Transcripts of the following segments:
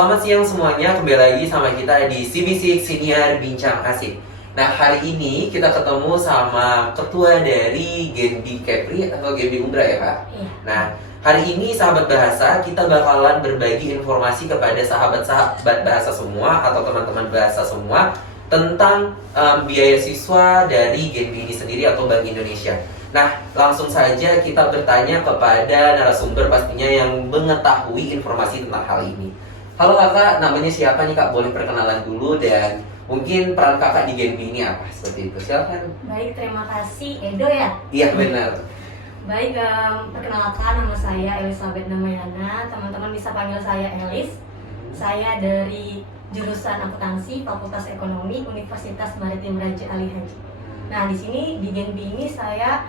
Selamat siang semuanya, kembali lagi sama kita di CB6 Senior Bincang Asik. Nah, hari ini kita ketemu sama ketua dari Genbi Kepri atau Genbi Umbra ya, Kak? Iya. Nah, hari ini sahabat bahasa, kita bakalan berbagi informasi kepada sahabat-sahabat bahasa semua atau teman-teman bahasa semua tentang biaya siswa dari Genbi ini sendiri atau Bank Indonesia. Nah, langsung saja kita bertanya kepada narasumber pastinya yang mengetahui informasi tentang hal ini. Halo kakak, namanya siapa nih kak? Boleh perkenalan dulu dan mungkin peran kakak di Genbi ini apa? Seperti itu, silakan. Baik, terima kasih Edo ya. Iya benar. Baik, perkenalkan nama saya Elizabeth Namayana. Teman-teman bisa panggil saya Elis. Saya dari jurusan akuntansi Fakultas Ekonomi Universitas Maritim Raja Ali Haji. Nah, di sini di Genbi ini saya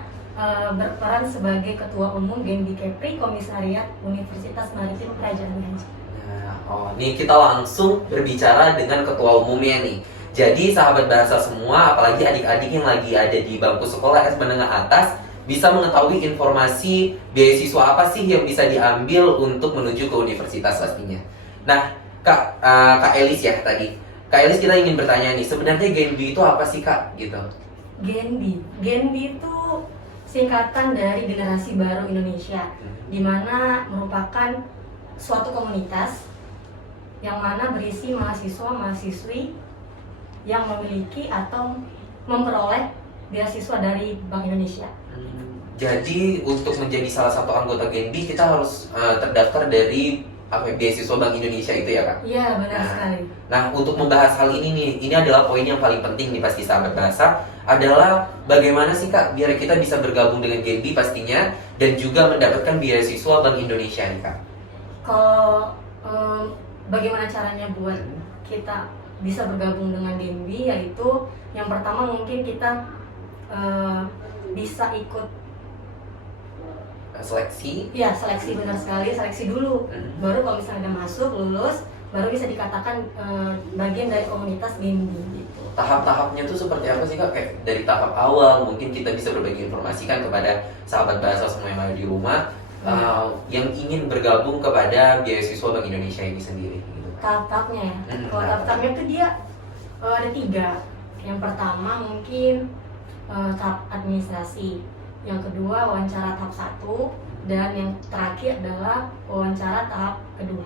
berperan sebagai Ketua Umum Genbi Kepri Komisariat Universitas Maritim Raja Ali Haji. Nah, nih kita langsung berbicara dengan ketua umumnya nih. Jadi sahabat bahasa semua, apalagi adik-adik yang lagi ada di bangku sekolah menengah atas, bisa mengetahui informasi beasiswa apa sih yang bisa diambil untuk menuju ke universitas pastinya. Nah, Kak Elis ya tadi. Kak Elis, kita ingin bertanya nih, sebenarnya Genbi itu apa sih Kak? Gitu. Genbi itu singkatan dari Generasi Baru Indonesia, di mana merupakan suatu komunitas yang mana berisi mahasiswa-mahasiswi yang memiliki atau memperoleh beasiswa dari Bank Indonesia. Jadi untuk menjadi salah satu anggota Genbi kita harus terdaftar dari beasiswa Bank Indonesia itu ya Kak? Iya, benar sekali. Nah, untuk membahas hal ini nih, ini adalah poin yang paling penting nih pasti sahabat bahasa, adalah bagaimana sih Kak biar kita bisa bergabung dengan Genbi pastinya dan juga mendapatkan beasiswa Bank Indonesia nih Kak. Kalau bagaimana caranya buat kita bisa bergabung dengan Genbi, yaitu yang pertama mungkin kita bisa ikut seleksi. Ya, seleksi benar sekali, seleksi dulu. Baru kalau misalnya udah masuk, lulus, baru bisa dikatakan bagian dari komunitas Genbi gitu. Tahap-tahapnya tuh seperti apa sih Kak? Kayak dari tahap awal mungkin kita bisa berbagi informasi kan kepada sahabat bahasa semua yang ada di rumah yang ingin bergabung kepada beasiswa Bank Indonesia ini sendiri gitu. Tahap-tahapnya ya. Kalau tahap-tahapnya tuh dia ada 3. Yang pertama mungkin tahap administrasi. Yang kedua wawancara tahap 1, dan yang terakhir adalah wawancara tahap kedua.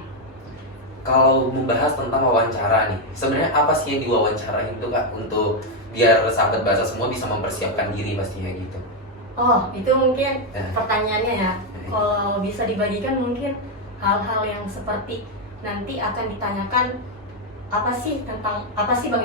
Kalau membahas tentang wawancara nih, sebenarnya apa sih yang diwawancarain tuh Kak untuk biar sahabat bahasa semua bisa mempersiapkan diri pastinya gitu? Oh, itu mungkin pertanyaannya ya. Kalau bisa dibagikan mungkin hal-hal yang seperti nanti akan ditanyakan apa sih Bank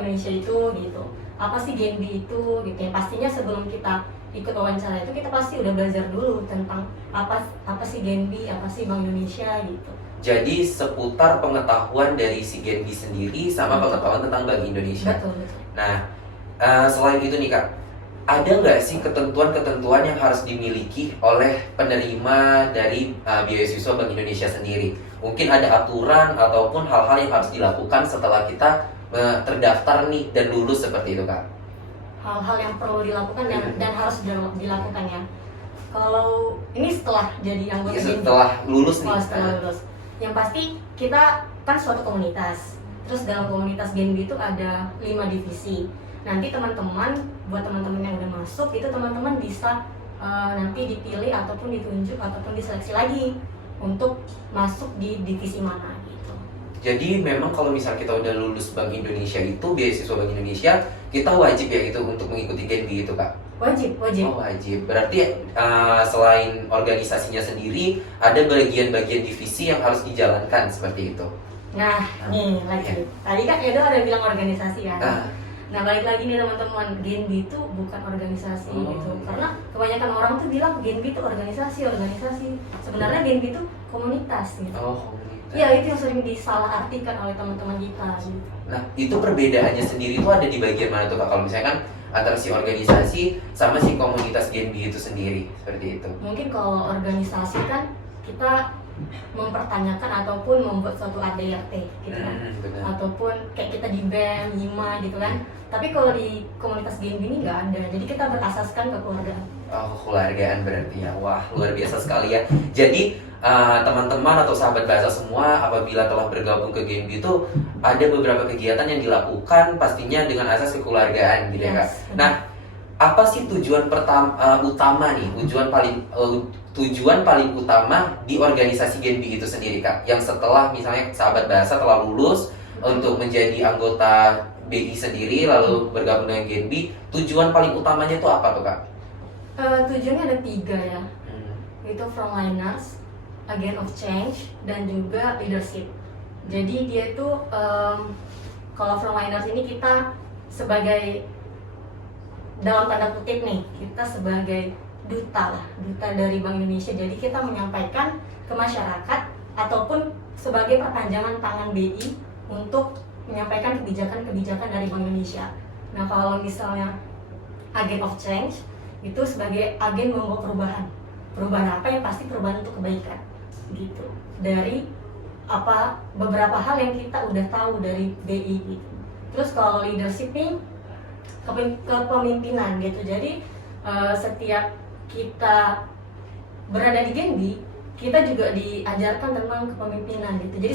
Indonesia itu gitu, apa sih Genbi itu gitu ya. Pastinya sebelum kita ikut wawancara itu kita pasti udah belajar dulu tentang apa sih Genbi, apa sih Bank Indonesia gitu. Jadi seputar pengetahuan dari si Genbi sendiri sama pengetahuan tentang Bank Indonesia. Betul. Nah, selain itu nih Kak, ada nggak sih ketentuan-ketentuan yang harus dimiliki oleh penerima dari beasiswa Bank Indonesia sendiri? Mungkin ada aturan ataupun hal-hal yang harus dilakukan setelah kita terdaftar nih dan lulus seperti itu Kak? Hal-hal yang perlu dilakukan dan harus dilakukan ya. Kalau ini setelah jadi anggota Genbi, setelah lulus nih. Setelah lulus. Yang pasti kita kan suatu komunitas. Terus dalam komunitas Genbi itu ada 5 divisi. Nanti buat teman-teman yang udah masuk itu teman-teman bisa nanti dipilih ataupun ditunjuk ataupun diseleksi lagi untuk masuk di divisi mana gitu. Jadi memang kalau misal kita udah lulus Bank Indonesia itu beasiswa Bank Indonesia, kita wajib ya itu untuk mengikuti Genbi itu Kak? Wajib. Oh wajib. Berarti selain organisasinya sendiri, ada bagian-bagian divisi yang harus dijalankan seperti itu. Nah, nih lagi. Tadi kan Edo ada bilang organisasi ya. Nah, balik lagi nih teman-teman, Genbi itu bukan organisasi gitu. Karena kebanyakan orang tuh bilang Genbi itu organisasi. Sebenarnya Genbi itu komunitas gitu. Oh, komunitas. Ya, itu yang sering disalahartikan oleh teman-teman kita gitu. Nah, itu perbedaannya sendiri itu ada di bagian mana tuh Kak? Kalau misalnya kan antara si organisasi sama si komunitas Genbi itu sendiri, seperti itu. Mungkin kalau organisasi kan kita mempertanyakan ataupun membuat suatu ADRT gitu kan, ataupun kayak kita di BEM, HIMA gitu kan. Tapi kalau di komunitas game ini nggak ada, jadi kita berasaskan kekeluargaan. Oh, kekeluargaan berarti ya. Wah, luar biasa sekali ya. Jadi teman-teman atau sahabat bahasa semua, apabila telah bergabung ke Genbi itu ada beberapa kegiatan yang dilakukan pastinya dengan asas kekeluargaan gitu ya Kak. Nah, apa sih tujuan utama nih, tujuan paling utama di organisasi Genbi itu sendiri Kak? Yang setelah misalnya sahabat bahasa telah lulus untuk menjadi anggota BI sendiri lalu bergabung dengan Genbi, tujuan paling utamanya itu apa tuh Kak? Tujuannya ada 3 ya, itu frontliners, agent of change, dan juga leadership. Jadi dia itu kalau frontliners ini kita sebagai, dalam tanda kutip nih, kita sebagai duta dari Bank Indonesia. Jadi kita menyampaikan ke masyarakat ataupun sebagai perpanjangan tangan BI untuk menyampaikan kebijakan-kebijakan dari Bank Indonesia. Nah, kalau misalnya agent of change itu sebagai agen membawa perubahan. Perubahan apa? Yang pasti perubahan untuk kebaikan gitu. Dari beberapa hal yang kita udah tahu dari BI gitu. Terus kalau leadership nih kepemimpinan gitu. Jadi setiap kita berada di Genbi, kita juga diajarkan tentang kepemimpinan gitu. Jadi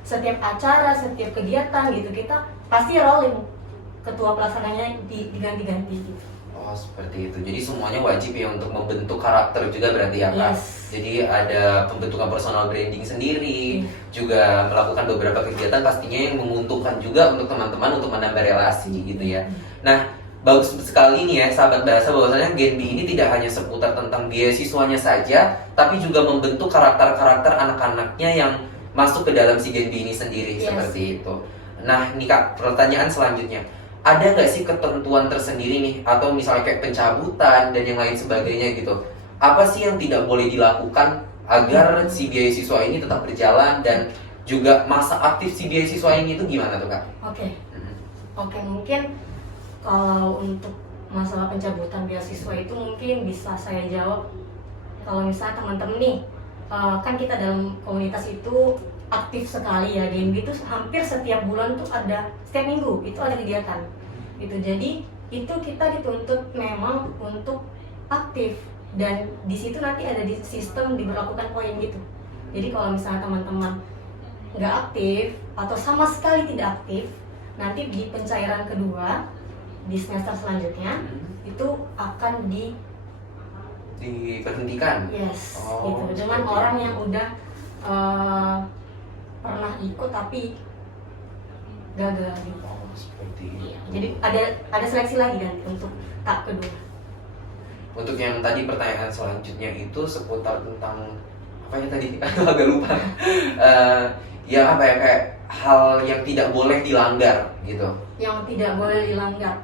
setiap acara, setiap kegiatan gitu, kita pasti rolling ketua pelaksananya diganti-ganti gitu. Oh, seperti itu. Jadi semuanya wajib ya untuk membentuk karakter juga berarti ya Kak. Yes. Jadi ada pembentukan personal branding sendiri, juga melakukan beberapa kegiatan pastinya yang menguntungkan juga untuk teman-teman untuk menambah relasi gitu ya. Nah, bagus sekali nih ya sahabat bahasa, bahwasanya Genbi ini tidak hanya seputar tentang beasiswanya saja, tapi juga membentuk karakter-karakter anak-anaknya yang masuk ke dalam si Genbi ini sendiri. Yes. Seperti itu. Nah, nih Kak, pertanyaan selanjutnya. Ada nggak sih ketentuan tersendiri nih, atau misalnya kayak pencabutan dan yang lain sebagainya gitu? Apa sih yang tidak boleh dilakukan agar si beasiswa ini tetap berjalan, dan juga masa aktif si beasiswa ini itu gimana tuh Kak? Oke, mungkin kalau untuk masalah pencabutan beasiswa itu mungkin bisa saya jawab. Kalau misalnya teman-teman nih, kan kita dalam komunitas itu aktif sekali ya. Genbi itu hampir setiap bulan tuh ada, setiap minggu itu ada kegiatan gitu. Jadi itu kita dituntut memang untuk aktif, dan di situ nanti ada di sistem diberlakukan poin gitu. Jadi kalau misalnya teman-teman nggak aktif atau sama sekali tidak aktif, nanti di pencairan kedua di semester selanjutnya itu akan diberhentikan. Yes, gitu. Dengan orang yang udah pernah ikut tapi gagal gitu. Oh, seperti itu. Jadi ada seleksi lagi kan untuk tahap kedua. Untuk yang tadi pertanyaan selanjutnya itu seputar tentang apa ya tadi? Aku agak lupa. Ya apa ya, kayak hal yang tidak boleh dilanggar gitu. Yang tidak boleh dilanggar.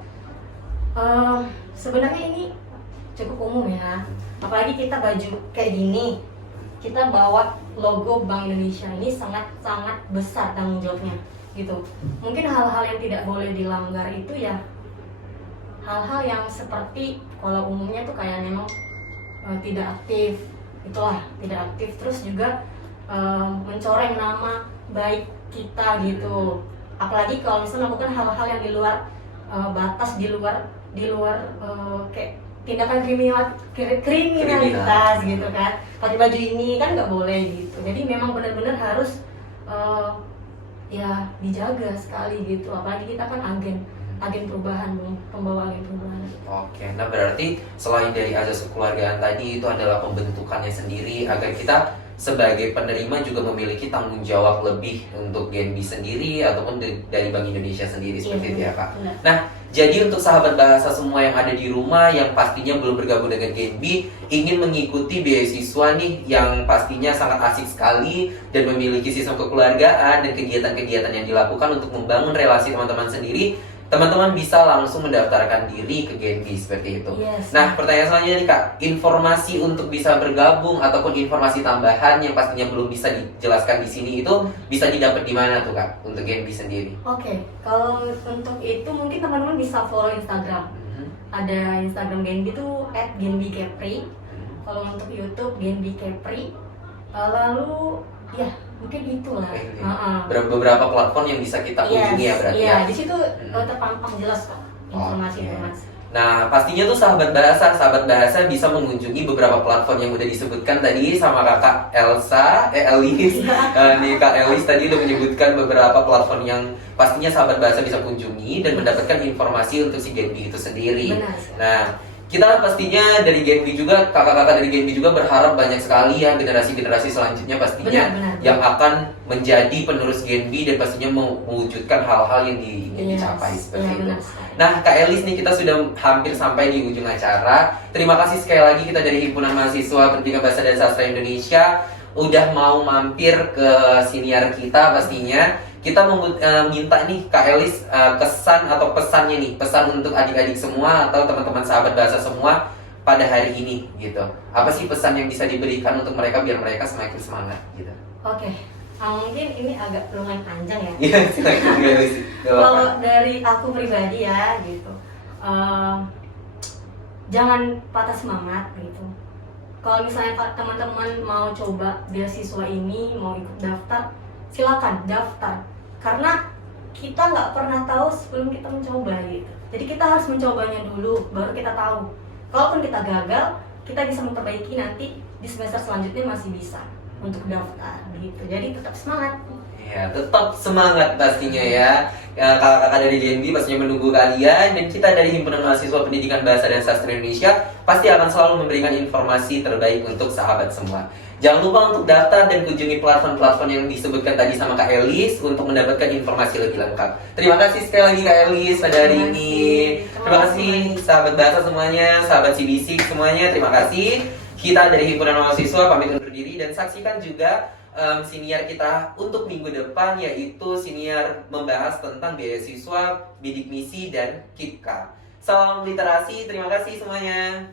Sebenarnya ini cukup umum ya. Apalagi kita baju kayak gini, kita bawa logo Bank Indonesia, ini sangat-sangat besar tanggung jawabnya gitu. Mungkin hal-hal yang tidak boleh dilanggar itu ya hal-hal yang seperti, kalau umumnya tuh kayak memang tidak aktif, itulah tidak aktif. Terus juga mencoreng nama baik kita gitu. Apalagi kalau misalnya melakukan hal-hal yang di luar batas, di luar kayak tindakan kriminalitas gitu kan. Pakai baju ini kan nggak boleh gitu. Jadi memang benar-benar harus ya dijaga sekali gitu. Apalagi kita kan agen perubahan, pembawa agen perubahan. Oke, nah berarti selain dari azas kekeluargaan tadi, itu adalah pembentukannya sendiri agar kita sebagai penerima juga memiliki tanggung jawab lebih untuk Genbi sendiri ataupun dari Bank Indonesia sendiri, seperti itu ya Kak. Nah, jadi untuk sahabat bahasa semua yang ada di rumah yang pastinya belum bergabung dengan Genbi, ingin mengikuti beasiswa nih yang pastinya sangat asik sekali dan memiliki sistem kekeluargaan dan kegiatan-kegiatan yang dilakukan untuk membangun relasi teman-teman sendiri, teman-teman bisa langsung mendaftarkan diri ke Genbi seperti itu. Yes. Nah, pertanyaan selanjutnya nih Kak, informasi untuk bisa bergabung ataupun informasi tambahan yang pastinya belum bisa dijelaskan di sini itu bisa didapat di mana tuh Kak untuk Genbi sendiri? Oke, kalau untuk itu mungkin teman-teman bisa follow Instagram. Ada Instagram Genbi tuh @genbikepri. Kalau untuk YouTube Genbi Kepri. Lalu ya mungkin itulah. Beberapa platform yang bisa kita kunjungi ya berarti iya, ya. di situ terpampang jelas kok informasi-informasi. Nah, pastinya tuh sahabat bahasa bisa mengunjungi beberapa platform yang udah disebutkan tadi sama kakak Elis. Nih Kak Elis tadi udah menyebutkan beberapa platform yang pastinya sahabat bahasa bisa kunjungi dan mendapatkan informasi untuk si Genbi itu sendiri. Benar. Nah, kita pastinya dari Genbi juga, kakak-kakak dari Genbi juga berharap banyak sekali ya generasi-generasi selanjutnya pastinya yang akan menjadi penerus Genbi dan pastinya mewujudkan hal-hal yang ingin dicapai seperti itu. Nah, Kak Elis nih kita sudah hampir sampai di ujung acara. Terima kasih sekali lagi kita dari Himpunan Mahasiswa Pendidikan Bahasa dan Sastra Indonesia udah mau mampir ke siniar kita pastinya. Kita minta nih Kak Elis kesan atau pesannya nih, pesan untuk adik-adik semua atau teman-teman sahabat bahasa semua pada hari ini gitu. Apa sih pesan yang bisa diberikan untuk mereka biar mereka semakin semangat gitu? Oke. Mungkin ini agak lumayan panjang ya. Iya, silakan Kak Elis. Kalau dari aku pribadi ya gitu, jangan patah semangat gitu. Kalau misalnya teman-teman mau coba beasiswa ini, mau ikut daftar, silakan daftar. Karena kita nggak pernah tahu sebelum kita mencoba gitu. Jadi kita harus mencobanya dulu, baru kita tahu. Kalaupun kita gagal, kita bisa memperbaiki nanti di semester selanjutnya masih bisa untuk daftar gitu. Jadi tetap semangat. Ya, tetap semangat pastinya ya. Kakak-kakak dari Genbi pastinya menunggu kalian, dan kita dari Himpunan Mahasiswa Pendidikan Bahasa dan Sastra Indonesia pasti akan selalu memberikan informasi terbaik untuk sahabat semua. Jangan lupa untuk daftar dan kunjungi platform-platform yang disebutkan tadi sama Kak Elis untuk mendapatkan informasi lebih lengkap. Terima kasih sekali lagi Kak Elis pada hari ini. Terima kasih sahabat bahasa semuanya, sahabat CBC semuanya, terima kasih. Kita dari Himpunan Mahasiswa pamit undur diri dan saksikan juga siniar kita untuk minggu depan, yaitu siniar membahas tentang beasiswa, bidik misi, dan KIPKA. Salam literasi, terima kasih semuanya.